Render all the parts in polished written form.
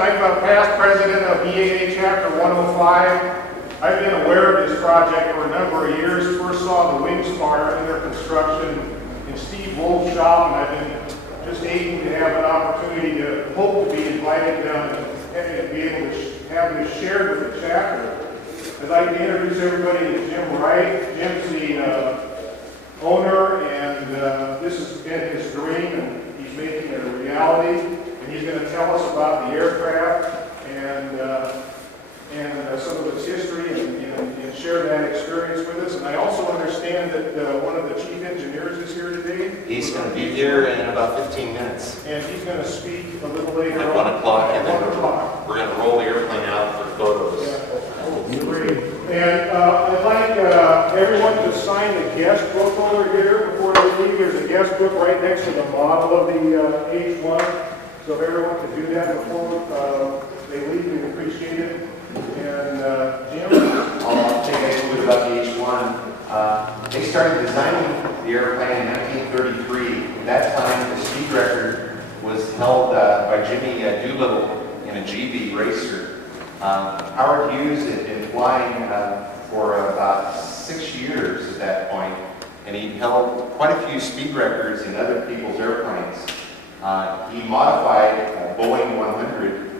I'm a past president of EAA Chapter 105. I've been aware of this project for a number of years. First saw the wing spar under construction in Steve Wolf's shop, and I've been just aching to have an opportunity to hope to be invited down and be able to have this shared with the chapter. I'd like to introduce everybody to Jim Wright. Jim's the owner, and this has been his dream, and he's making it a reality. And he's going to tell us about the aircraft and some of its history and share that experience with us. And I also understand that one of the chief engineers is here today. He's going to be here in about 15 minutes. And he's going to speak a little later at 1 o'clock. At 1 o'clock. We're going to roll the airplane out for photos. Yeah. Oh, great. And I'd like everyone to sign the guest book over here before they leave. There's a guest book right next to the model of the H-1. So if everyone could do that before they leave, we'd appreciate it. And Jim? I'll tell you guys a little bit about the H-1. They started designing the airplane in 1933. At that time, the speed record was held by Jimmy Doolittle in a GB racer. Howard Hughes had been flying for about 6 years at that point, and he held quite a few speed records in other people's airplanes. He modified a Boeing 100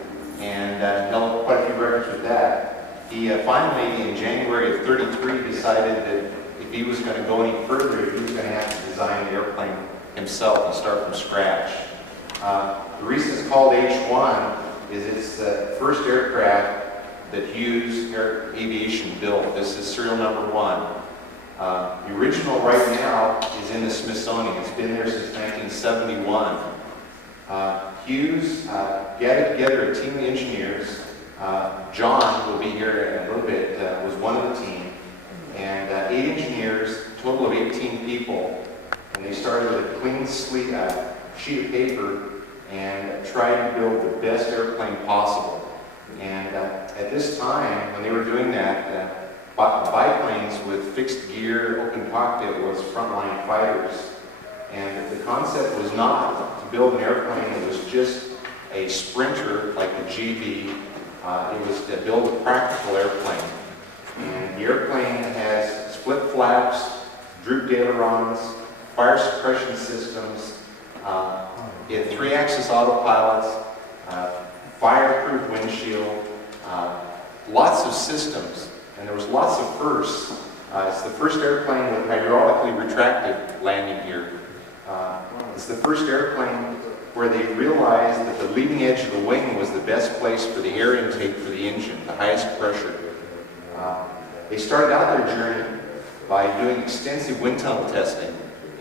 and held quite a few records with that. He finally, in January of '33, decided that if he was going to go any further, he was going to have to design the airplane himself and start from scratch. The reason it's called H-1 is it's the first aircraft that Hughes Aviation built. This is serial number 1. The original right now is in the Smithsonian. It's been there since 1971. Hughes gathered together a team of engineers. John will be here in a little bit, was one of the team. And 8 engineers, a total of 18 people. And they started with a clean sheet of paper and tried to build the best airplane possible. And at this time, when they were doing that, biplanes with fixed gear, open cockpit was frontline fighters. And the concept was not to build an airplane that was just a sprinter like the GB. It was to build a practical airplane. And the airplane has split flaps, drooped ailerons, fire suppression systems. It had 3-axis autopilots, fireproof windshield, lots of systems, and there was lots of firsts. It's the first airplane with hydraulically retracted landing gear. It's the first airplane where they realized that the leading edge of the wing was the best place for the air intake for the engine, the highest pressure. They started out their journey by doing extensive wind tunnel testing,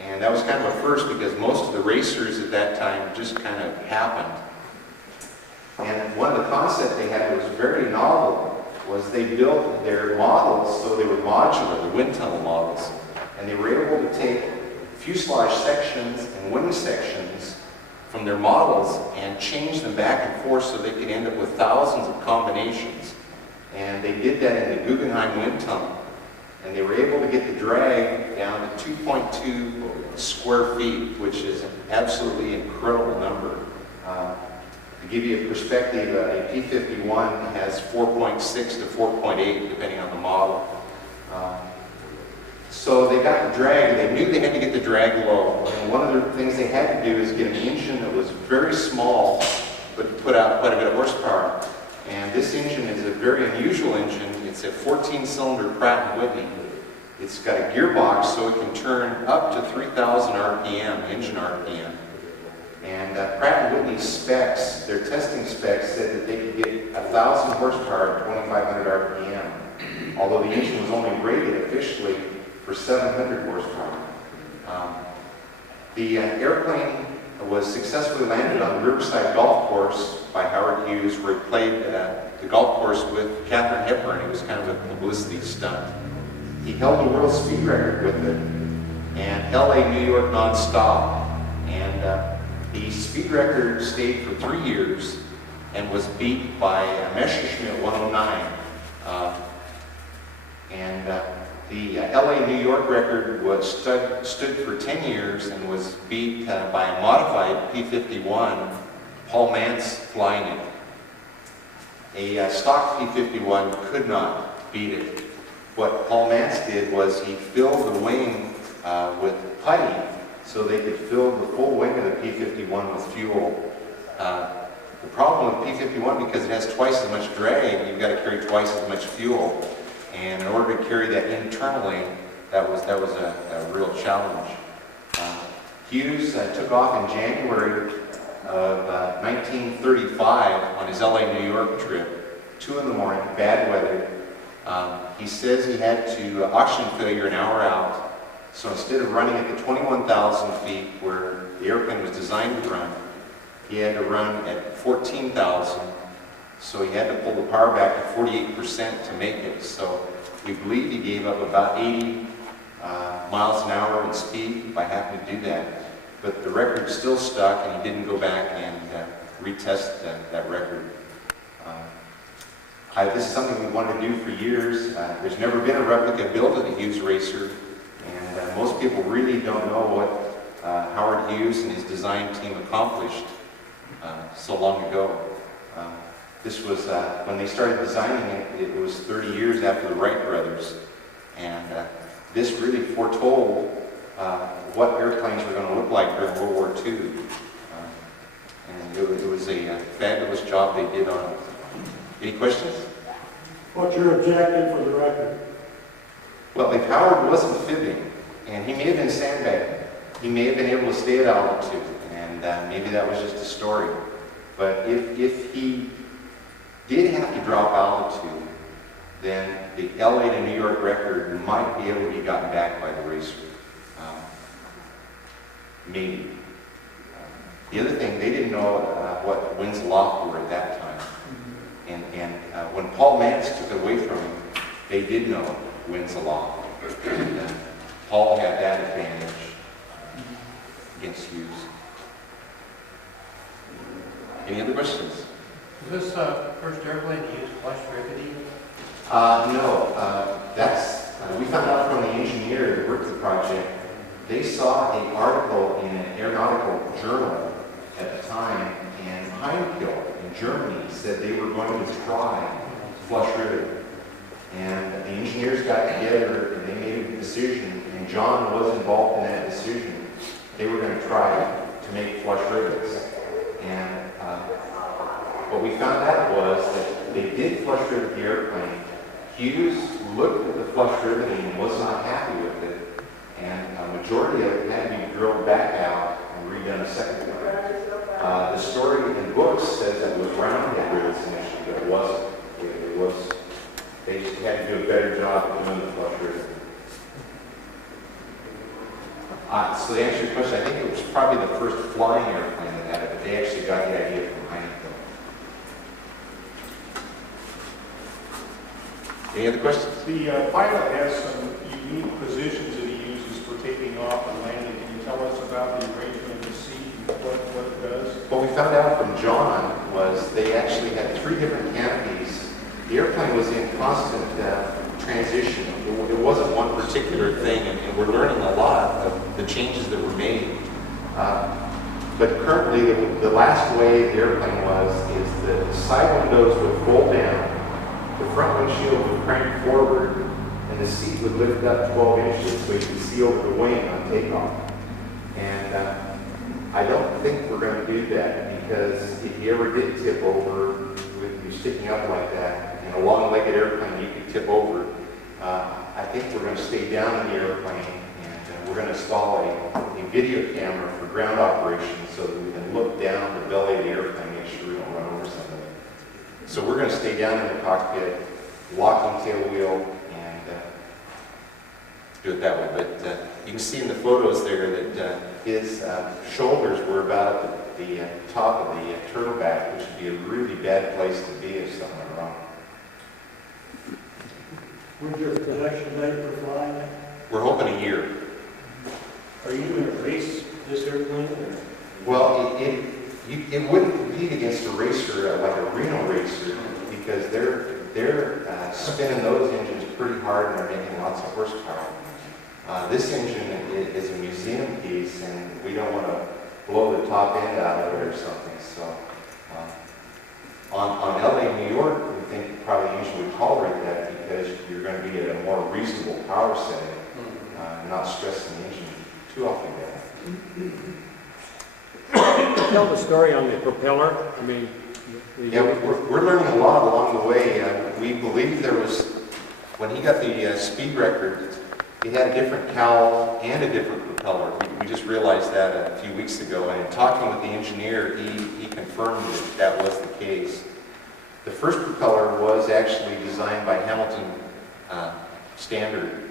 and that was kind of a first because most of the racers at that time just kind of happened. And one of the concepts they had that was very novel was they built their models so they were modular, the wind tunnel models, and they were able to take fuselage sections and wing sections from their models and change them back and forth so they could end up with thousands of combinations. And they did that in the Guggenheim wind tunnel. And they were able to get the drag down to 2.2 square feet, which is an absolutely incredible number. To give you a perspective, a P-51 has 4.6 to 4.8, depending on the model. So they got the drag, they knew they had to get the drag low. And one of the things they had to do is get an engine that was very small, but put out quite a bit of horsepower. And this engine is a very unusual engine. It's a 14-cylinder Pratt & Whitney. It's got a gearbox so it can turn up to 3,000 RPM, engine RPM. And Pratt & Whitney's specs, their testing specs, said that they could get 1,000 horsepower at 2,500 RPM, although the engine was only rated officially for 700 horsepower. The airplane was successfully landed on the Riverside Golf Course by Howard Hughes, where he played the golf course with Katharine Hepburn. It was kind of a publicity stunt. He held the world speed record with it, and LA, New York nonstop. And the speed record stayed for 3 years, and was beat by Messerschmitt 109. The LA-New York record was stood for 10 years and was beat by a modified P-51, Paul Mantz flying it. A stock P-51 could not beat it. What Paul Mantz did was he filled the wing with putty so they could fill the full wing of the P-51 with fuel. The problem with P-51, because it has twice as much drag, you've got to carry twice as much fuel. And in order to carry that internally, that was a real challenge. Hughes took off in January of 1935 on his LA-New York trip, 2 in the morning, bad weather. He says he had to oxygen failure an hour out, so instead of running at the 21,000 feet where the airplane was designed to run, he had to run at 14,000. So he had to pull the power back to 48% to make it. So we believe he gave up about 80 miles an hour in speed by having to do that. But the record still stuck, and he didn't go back and retest that record. This is something we wanted to do for years. There's never been a replica built of the Hughes racer, and most people really don't know what Howard Hughes and his design team accomplished so long ago. This was, when they started designing it, it was 30 years after the Wright brothers. And this really foretold what airplanes were going to look like during World War II. And it was a fabulous job they did on it. Any questions? What's your objective for the record? Well, if Howard wasn't fibbing, and he may have been sandbagging, he may have been able to stay at altitude, and maybe that was just a story. But if he did have to drop altitude, then the LA to New York record might be able to be gotten back by the racer. Maybe. The other thing, they didn't know what winds aloft were at that time. And when Paul Mantz took it away from him, they did know winds aloft. And Paul had that advantage against Hughes. Any other questions? Was this first airplane to use flush riveting? No. We found out from the engineer that worked the project. They saw an article in an aeronautical journal at the time, and Heinkel in Germany said they were going to try flush rivet. And the engineers got together and they made a decision, and John was involved in that decision. They were going to try to make flush rivets. And what we found out was that they did flush rivet the airplane. Hughes looked at the flush riveting and was not happy with it, and a majority of it had to be drilled back out and redone a second time. The story in books says it was round head rivets initially, but it wasn't. It was, they just had to do a better job of doing the flush rivet. So to answer your question, I think it was probably the first flying airplane that had it, but they actually got the idea from Heinkel. Any other questions? The pilot has some unique positions that he uses for taking off and landing. Can you tell us about the arrangement of the seat and what it does? What we found out from John was they actually had 3 different canopies. The airplane was in constant transition. It wasn't one particular thing, and we're learning a lot of the changes that were made. But currently, the last way the airplane was is that the side windows would fold down, the front windshield would crank forward, and the seat would lift up 12 inches so you could see over the wing on takeoff. And I don't think we're going to do that, because if you ever did tip over with you sticking up like that, in a long-legged airplane you could tip over. I think we're going to stay down in the airplane, and we're going to install a video camera for ground operations so that we can look down the belly of the airplane, make sure we don't run over somebody. So we're going to stay down in the cockpit, locking tail wheel, and do it that way. But you can see in the photos there that his shoulders were about at the top of the turtleback, which would be a really bad place to be if something went wrong. When's your production date for flying? We're hoping a year. Are you going to race this airplane? Well, it wouldn't compete against a racer like a Reno racer because they're spinning those engines pretty hard and they're making lots of horsepower. This engine is a museum piece, and we don't want to blow the top end out of it or something. So on LA, New York, we think probably usually would tolerate that because you're going to be at a more reasonable power setting, not stressing the engine too often. Tell the story on the propeller. I mean, yeah, we're learning a lot along the way. We believe there was, when he got the speed record, he had a different cowl and a different propeller. We just realized that a few weeks ago, and in talking with the engineer, he confirmed that was the case. The first propeller was actually designed by Hamilton Standard.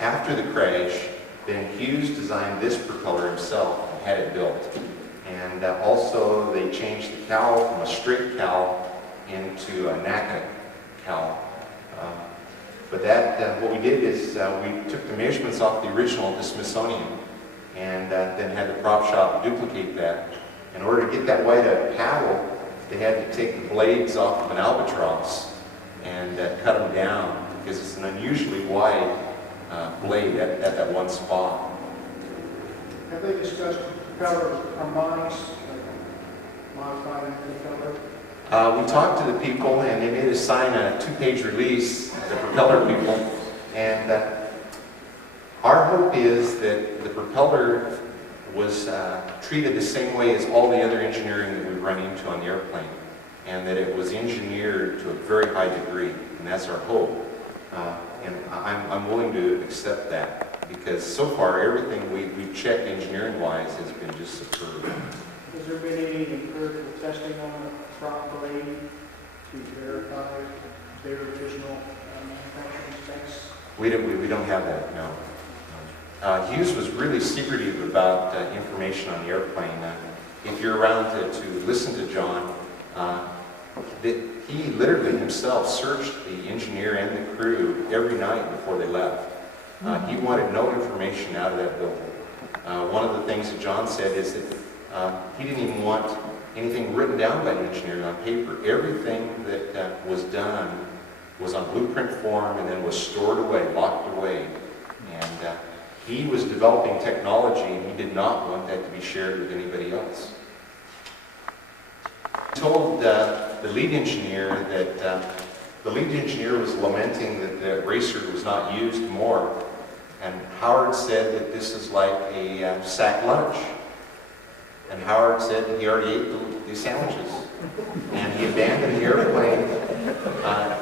After the crash, then Hughes designed this propeller himself and had it built. And also they changed the cowl from a straight cowl into a NACA cowl. But that, what we did is we took the measurements off the original at the Smithsonian and then had the prop shop duplicate that. In order to get that way to paddle, they had to take the blades off of an albatross and cut them down because it's an unusually wide blade at that one spot. Have they discussed propeller harmonics, modified propeller? We talked to the people, and they made us sign a 2-page release, the propeller people, and our hope is that the propeller was treated the same way as all the other engineering that we run into on the airplane, and that it was engineered to a very high degree, and that's our hope. And I'm willing to accept that, because so far everything we've checked engineering-wise has been just superb. Has there been any empirical testing on the prop blade to verify their original manufacturing specs? We don't have that, no. Hughes was really secretive about information on the airplane. If you're around to listen to John, he literally himself searched the engineer and the crew every night before they left. He wanted no information out of that building. One of the things that John said is that he didn't even want anything written down by the engineer on paper. Everything that was done was on blueprint form and then was stored away, locked away. And he was developing technology, and he did not want that to be shared with anybody else. He told the lead engineer that the lead engineer was lamenting that the racer was not used more. And Howard said that this is like a sack lunch. And Howard said that he already ate the sandwiches. And he abandoned the airplane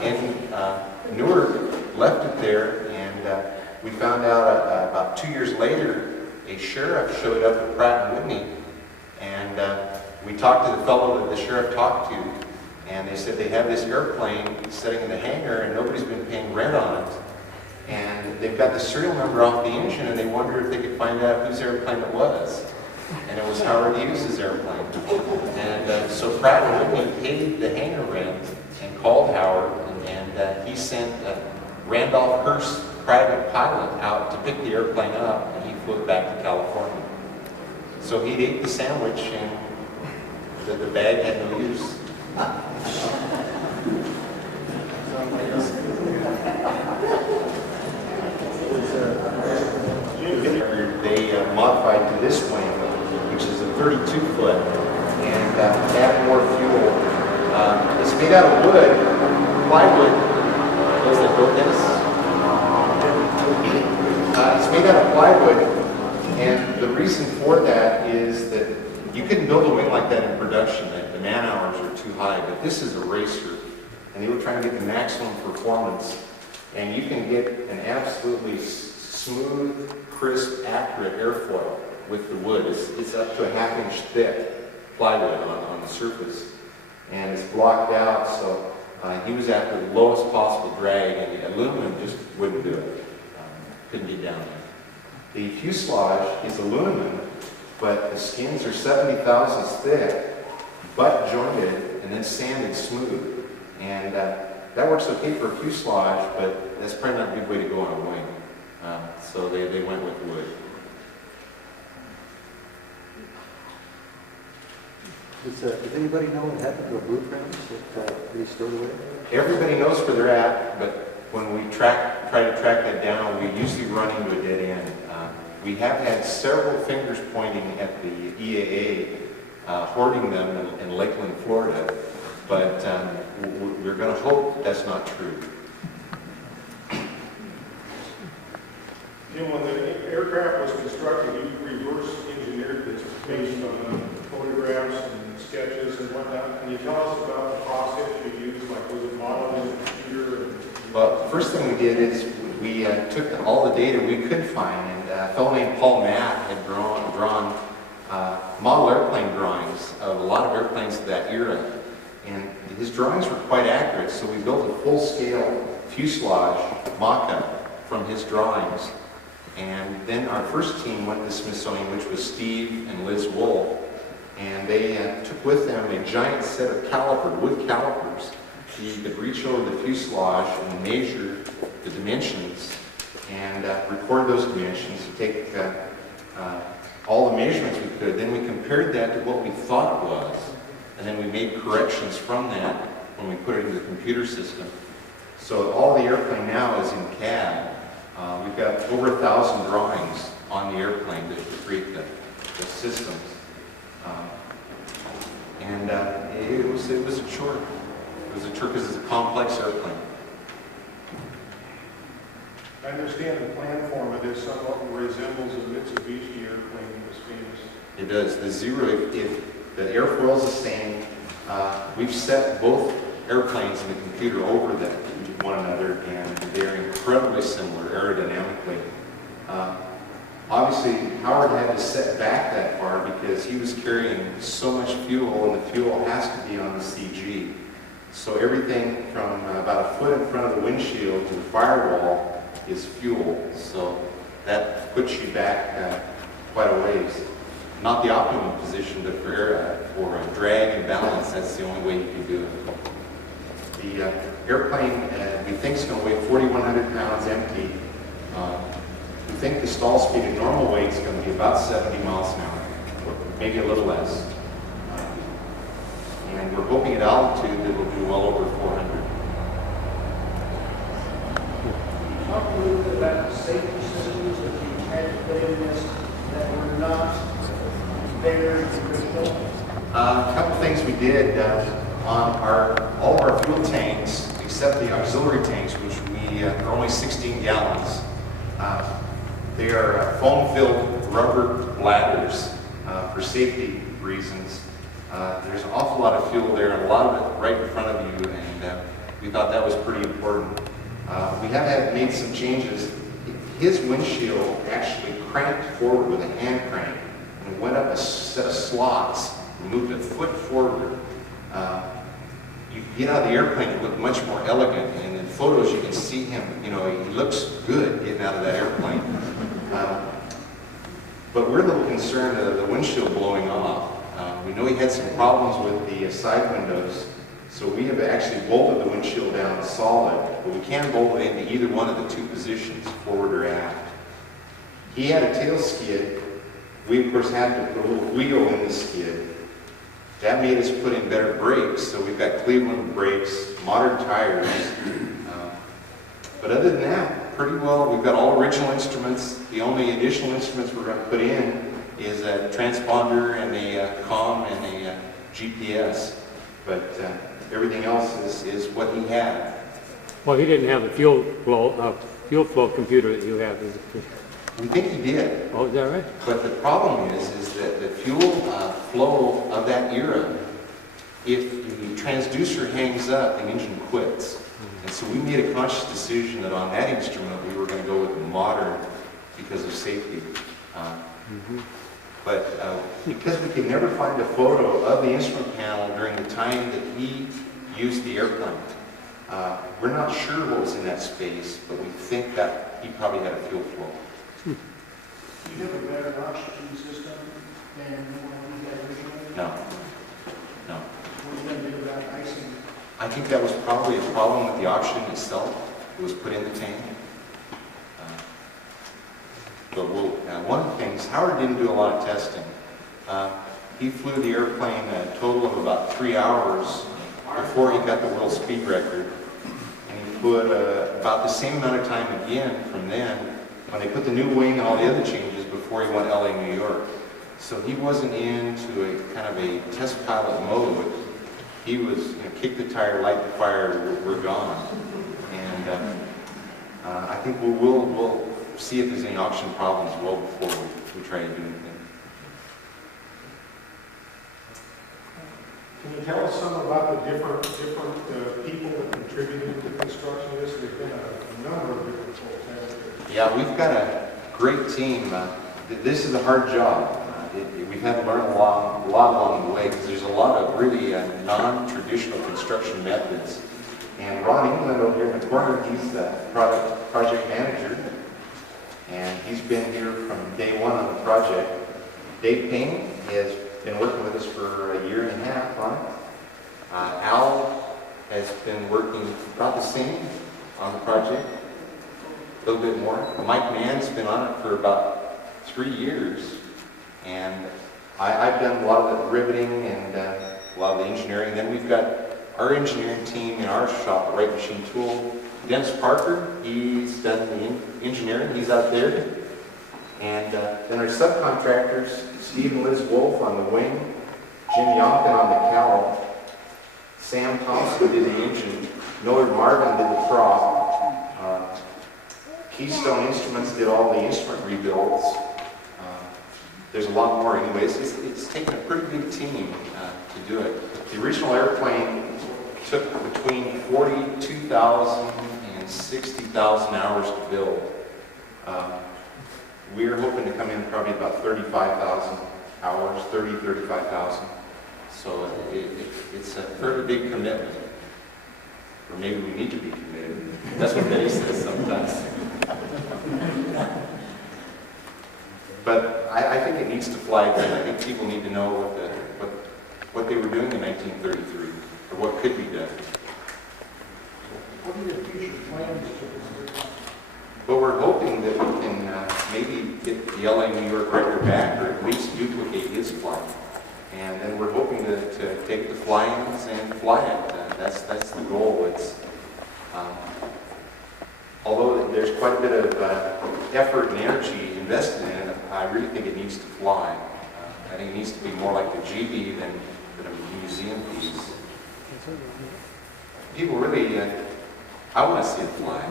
in Newark, left it there, and we found out about 2 years later, a sheriff showed up at Pratt & Whitney, and we talked to the fellow that the sheriff talked to, and they said they have this airplane sitting in the hangar and nobody's been paying rent on it. And they've got the serial number off the engine, and they wondered if they could find out whose airplane it was. And it was Howard Hughes' airplane. And so Pratt & Whitney paid the hangar rent and called Howard, and he sent Randolph Hearst's private pilot out to pick the airplane up, and he flew it back to California. So he ate the sandwich, and the bag had no use. They modified to this wing, which is a 32-foot, and add more fuel. It's made out of wood, plywood. Was that built, Dennis? It's made out of plywood, and the reason for that is that you couldn't build a wing like that in production. The man hours are too high, but this is a racer, and they were trying to get the maximum performance, and you can get an absolutely smooth, crisp, accurate airfoil with the wood. It's up to a ½ inch thick plywood on the surface, and it's blocked out, so he was after the lowest possible drag, and the aluminum just wouldn't do it. Couldn't get down there. The fuselage is aluminum, but the skins are 70 thousandths thick, butt jointed, and then sanded smooth. And that works okay for a fuselage, but that's probably not a good way to go on a wing. So they went with wood. Does anybody know what happened to the blueprints that they stored away? Everybody knows where they're at, but when we try to track that down, we usually run into a dead end. We have had several fingers pointing at the EAA, hoarding them in Lakeland, Florida, but we're going to hope that's not true. Jim, when the aircraft was constructed, you reverse engineered this based on photographs and sketches and whatnot. Can you tell us about the process you used, like was it modeled in the computer? Well, the first thing we did is we took all the data we could find, and a fellow named Paul Matt had drawn model airplane drawings of a lot of airplanes of that era, and his drawings were quite accurate, so we built a full-scale fuselage mock-up from his drawings. And then our first team went to the Smithsonian, which was Steve and Liz Wool, and they took with them a giant set of wood calipers. So you could reach over the fuselage and measure the dimensions and record those dimensions, take all the measurements we could. Then we compared that to what we thought it was, and then we made corrections from that when we put it into the computer system. So all the airplane now is in CAD. We've got over 1,000 drawings on the airplane to create the systems. And it was a chore. It was a chore because it's a complex airplane. I understand the plan form of this somewhat resembles a Mitsubishi airplane that was famous. It does. The Zero, if the airfoil is the same, we've set both airplanes in the computer over one another, and they're incredibly similar aerodynamically. Obviously, Howard had to set back that far because he was carrying so much fuel, and the fuel has to be on the CG. So everything from about a foot in front of the windshield to the firewall is fuel. So that puts you back quite a ways. Not the optimum position, but for drag and balance, that's the only way you can do it. The airplane, we think is going to weigh 4,100 pounds empty. We think the stall speed at normal weight is going to be about 70 miles an hour, or maybe a little less. And we're hoping at altitude that it will do well over 400. Talk a little bit about the safety systems that you had to put in this that were not there in the original. A couple things we did on all of our fuel tanks, except the auxiliary tanks, which are only 16 gallons. They are foam-filled rubber bladders for safety reasons. There's an awful lot of fuel there, and a lot of it right in front of you, and we thought that was pretty important. We have made some changes. His windshield actually cranked forward with a hand crank, and it went up a set of slots, and moved a foot forward. You get out of the airplane, you look much more elegant, and in photos you can see him, he looks good getting out of that airplane. But we're a little concerned of the windshield blowing off. We know he had some problems with the side windows, so we have actually bolted the windshield down solid, but we can bolt it into either one of the two positions, forward or aft. He had a tail skid. We, of course, had to put a little wheel in the skid. That made us put in better brakes, so we've got Cleveland brakes, modern tires. But other than that, pretty well, we've got all original instruments. The only additional instruments we're going to put in is a transponder and a comm and a GPS. But everything else is what he had. Well, he didn't have the fuel flow computer that you have. We think he did. Oh, is that right? But the problem is that the fuel flow of that era, if the transducer hangs up, the engine quits. And so we made a conscious decision that on that instrument we were going to go with the modern because of safety. But because we could never find a photo of the instrument panel during the time that he used the airplane, we're not sure what was in that space, but we think that he probably had a fuel flow. Do you have a better oxygen system than the one we had originally? No. No. What are you going to do about icing? I think that was probably a problem with the oxygen itself. It was put in the tank. But one of the things, Howard didn't do a lot of testing. he flew the airplane a total of about 3 hours before he got the world speed record. And he flew it about the same amount of time again from then, when they put the new wing and all the other changes before he went LA, New York. So he wasn't into a kind of a test pilot mode. He was, kick the tire, light the fire, we're gone. And I think we'll see if there's any oxygen problems well before we try to do anything. Can you tell us some about the different people that contributed to the construction of this? There's been a number of different folks, haven't there? Yeah, we've got a great team. This is a hard job. We've had to learn a lot along the way, because there's a lot of really non-traditional construction methods. And Ron England over here in the corner, he's the project manager, and he's been here from day one on the project. Dave Payne has been working with us for a year and a half on it. Al has been working about the same on the project, a little bit more. Mike Mann's been on it for about 3 years, and I've done a lot of the riveting and a lot of the engineering. Then we've got our engineering team in our shop, Wright Machine Tool. Dennis Parker, he's done the engineering, he's out there. And then our subcontractors, Steve and Liz Wolf on the wing, Jim Yonkin on the cowl, Sam Thompson did the engine, Millard Marvin did the prop, Keystone Instruments did all the instrument rebuilds. There's a lot more anyways. It's taken a pretty big team to do it. The original airplane took between 42,000 and 60,000 hours to build. We're hoping to come in probably about 35,000 hours, 35,000. So it's a fairly big commitment. Or maybe we need to be committed. That's what Betty says sometimes. But I think it needs to fly again. I think people need to know what they were doing in 1933, or what could be done. What are your future plans for this? But we're hoping that we can maybe get the LA New York record back, or at least duplicate his flight. And then we're hoping to take the fly-ins and fly it. That's the goal. It's although there's quite a bit of effort and energy invested in it, I really think it needs to fly. I think it needs to be more like the GB than a museum piece. People really, I want to see it fly.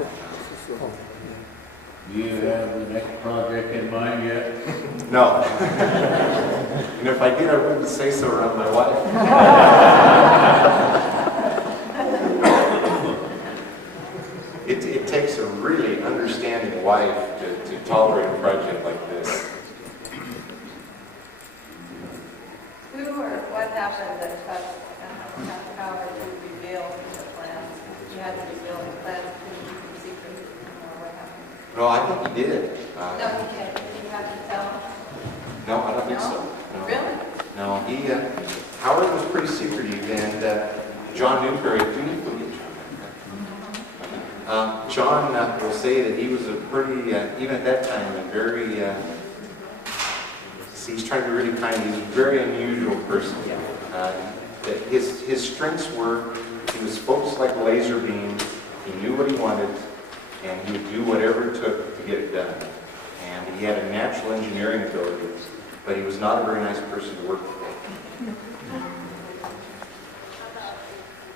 Do you have the next project in mind yet? No. And if I did, I wouldn't say so around my wife. It takes a really understanding wife to tolerate a project like this. What happened that caused Howard to reveal the plans? You had to reveal the plans to keep secret, or what happened? No, I think he did. No, you can't. Did you have to tell? No, I don't think No? so. No. Really? No, Howard was pretty secretive, and John Newberry, John will say that he was a pretty, even at that time, a very, he's trying to be really kind, he's a very unusual person. That his strengths were, he was focused like a laser beam, he knew what he wanted, and he would do whatever it took to get it done. And he had a natural engineering ability, but he was not a very nice person to work with.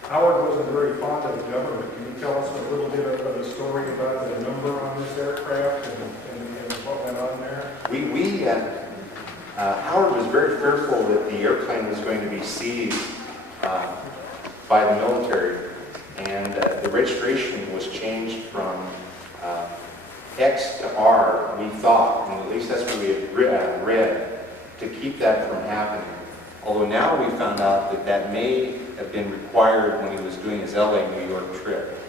Howard wasn't very fond of the government. Can you tell us a little bit of the story about the number on this aircraft and what went on there? Howard was very fearful that the airplane was going to be seized by the military, and the registration was changed from X to R, we thought, and at least that's what we had read, to keep that from happening. Although now we found out that that may have been required when he was doing his LA New York trip.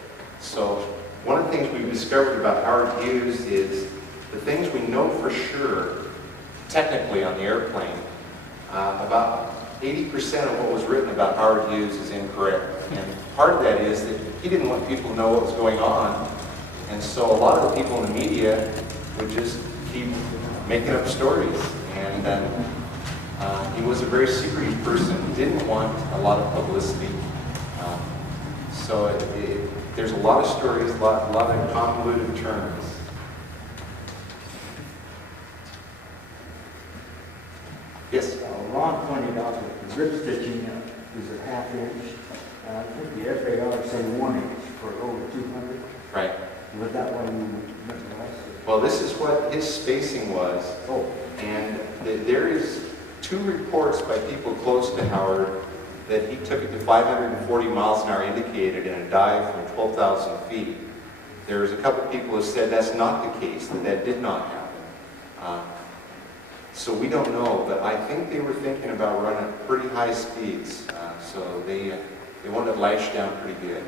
So one of the things we've discovered about Howard Hughes is the things we know for sure technically on the airplane. About 80% of what was written about Howard Hughes is incorrect. And part of that is that he didn't want people to know what was going on. And so a lot of the people in the media would just keep making up stories. And He was a very secretive person, didn't want a lot of publicity. So there's a lot of stories, a lot of convoluted terms. Yes? Ron pointed out that the rib stitching is a half inch. I think the FAR said 1 inch for over 200. Right. Was that what you meant? Well, this is what his spacing was. Oh. And there is 2 reports by people close to Howard that he took it to 540 miles an hour indicated in a dive from 12,000 feet. There's a couple people who said that's not the case, that did not happen. So we don't know, but I think they were thinking about running at pretty high speeds. So they wanted to lash down pretty good.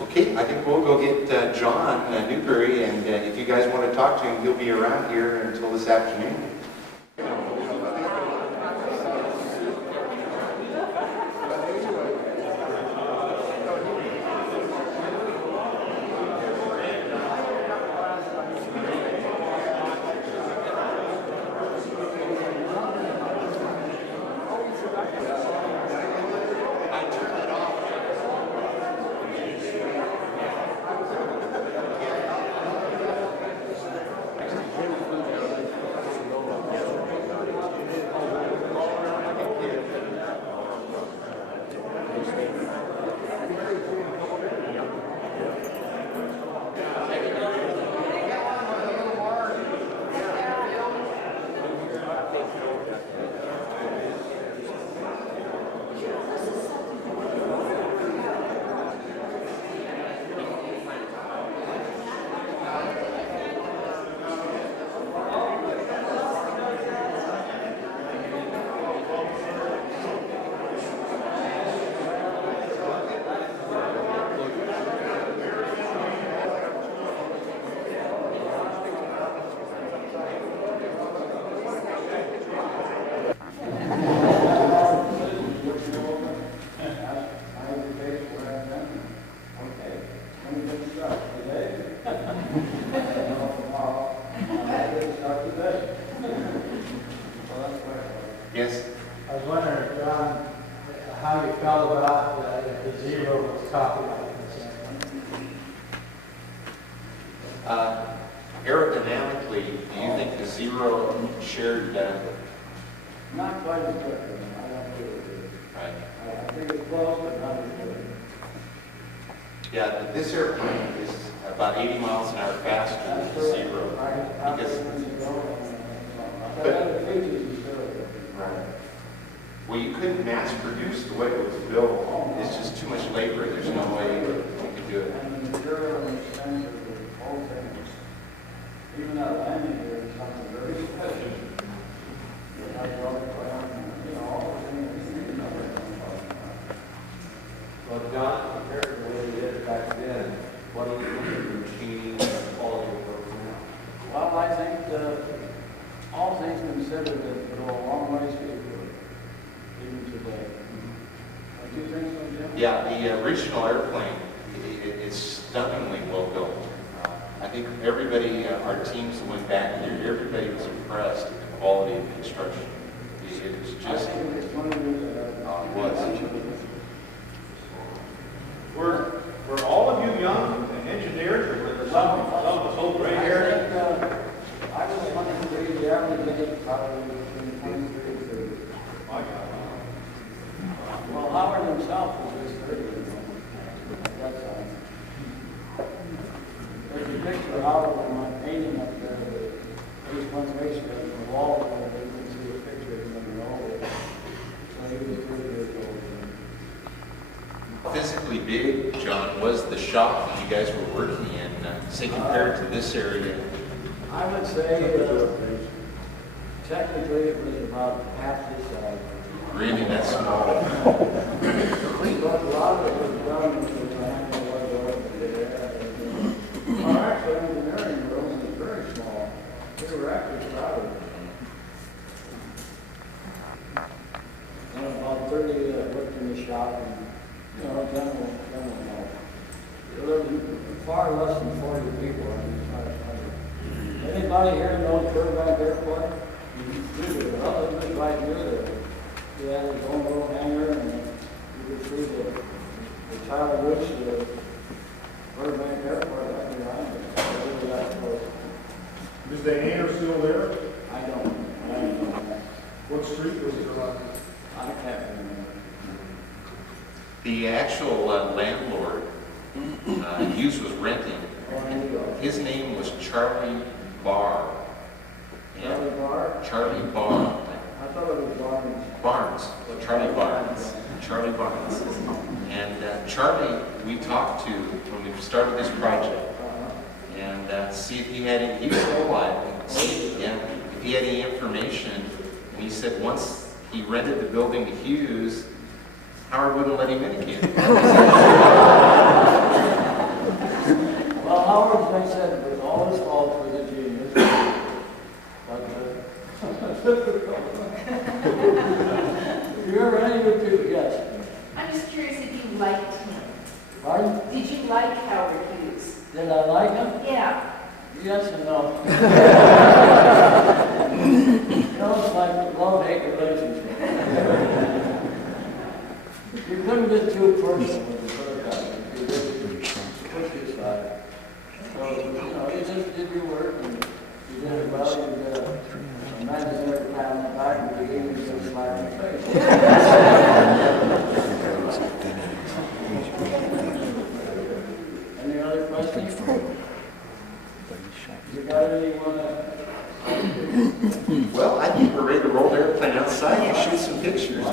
Okay, I think we'll go get John Newberry, and if you guys want to talk to him, he'll be around here until this afternoon. Yes? I was wondering, John, how you felt about the zero was copyright. Aerodynamically, do you think the Zero shared Not quite as good. I don't think it is. right? I think it's close, but not as good. Yeah, but this airplane is about 80 miles an hour faster than the Zero. Because, right. Well, you couldn't mass produce the way it was built. It's just too much labor. There's no way you could do it. And the material and expensive, the whole thing. Even that landing gear is something very special. The hydraulic plant, you know, all the things. Well, John, compared to the way we did it back then, what do you think of the machine and the quality of work now? Well, I think all things considered, it go a long ways forward, even today. Don't you think so, Jim? Yeah, the original airplane, it's stunningly well built. I think everybody, our teams that went back there, everybody was impressed at the quality of construction. It was I just, think it's 20 years ago. it was. Were all of you young engineers, or were there some of us old gray hairs? I was 23, the average age probably between 23 and 30. My God. Well, Howard himself was just 30 at that time. There's a picture of Howard in my painting up there, the H-1 spaceship, and the wall there, you can see a picture of him in the wall there. So he was 30 years old. Physically big, John, was the shop that you guys were working in, say compared to this area? I would say technically it was about half this size. Really, that's small. But a lot of it was done with the land that was over there. Our actual engineering room was very small. We were actually proud of it. And about 30 that worked in the shop and, you know, general help. There was far less than 40 people. I mean, Anybody here knows Burbank Airport? There's a relatively right near there. He had his own little hangar, and you could see the Howard Hughes, the Burbank Airport right behind it. Really that close. Is the hangar still there? I don't know. What street was it on? I can't remember. The actual landlord, Hughes was renting. Oh, there you go. His name was Charlie Barr. Charlie Barr? Charlie Barr. I thought it was Barnes. Barnes. Charlie Barnes. Charlie Barnes. And Charlie, we talked to when we started this project, and see if he had any, he was still alive, see if he had any information. And he said once he rented the building to Hughes, Howard wouldn't let him in again. Well, Howard, they said, it was all his fault for the genius. But, you're ready to do, yes. I'm just curious if you liked him. Pardon? Did you like Howard Hughes? Did I like him? Yeah. Yes and no. You know, it's like a love-hate relationship. You couldn't get too personal with the third guy. You just push his side. So, you know, you just did your work, and you did it well. You did a mandatory pat on the back, and you gave me some slap in the face. Any other questions? You got anyone? Well, I think we're ready to roll the airplane outside and shoot some pictures.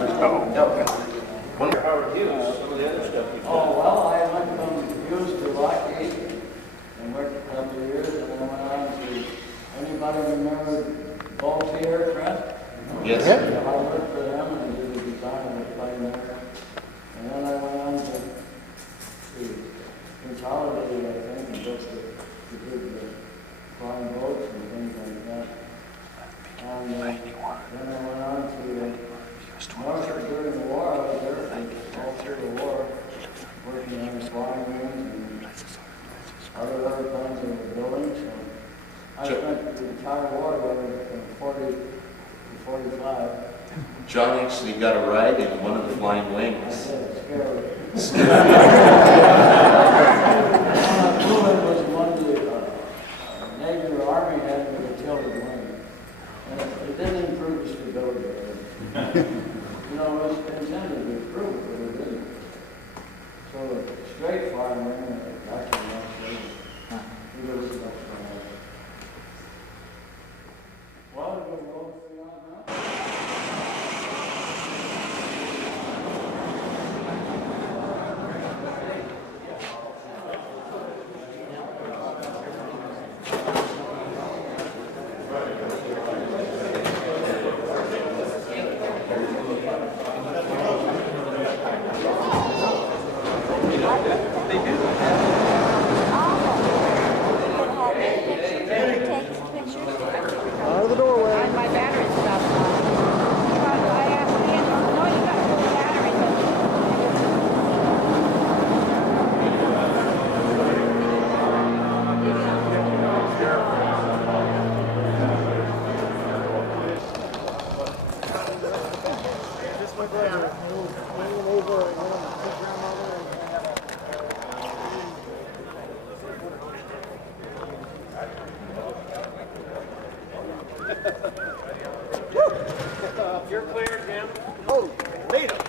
One Howard Hughes, some of the other stuff you've done. Oh, well, I went from Hughes to Lockheed and worked a couple of years, and then went on to, anybody remember Balti Aircraft? Yes. I worked for them and did the design of the plane there. And then I went on to Consolidated, I think, and built the flying boats and things like that. And then I went on to Norfolk during the war. I was there all through the war, working on the flying wings and other airplanes in the building. So I spent the entire war there from 40 to 45. John actually got a ride in one of the flying I wings. said, scary. Cooling was one of the Navy or Army had with a tilted wing. And it didn't improve the stability of it. You know, it was intended to improve it, but it didn't. So a straight flying wing, actually not straight. It was much fun. Well, we'll roll the thing on now. My battery's stopped on. I asked Ian, no, you got a full battery, You're clear, Jim. Oh, made him.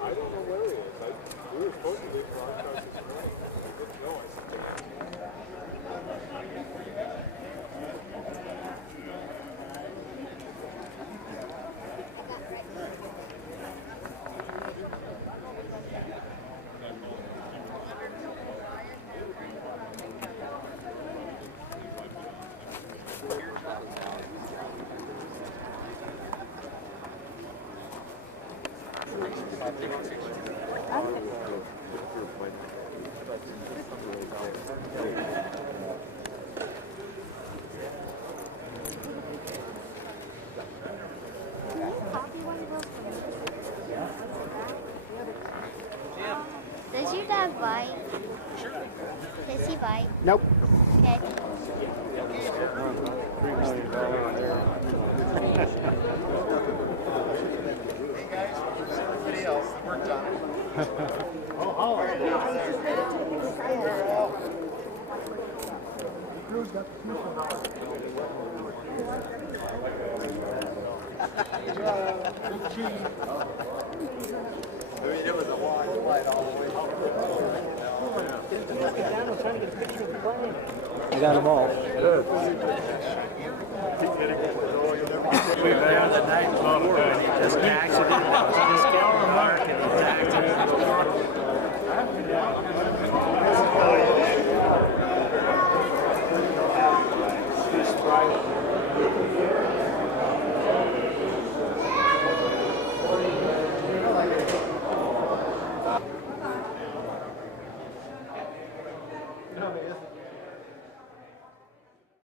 I don't know where he is. We were supposed to be broadcasting tonight. Okay. Does your dog bite? Sure. Does he bite? Nope. Okay. Hey guys, everybody else that worked on it. It was a long flight all the way. I got them all. We were there the night before, and he just accidentally was just getting the mark, and he accidentally.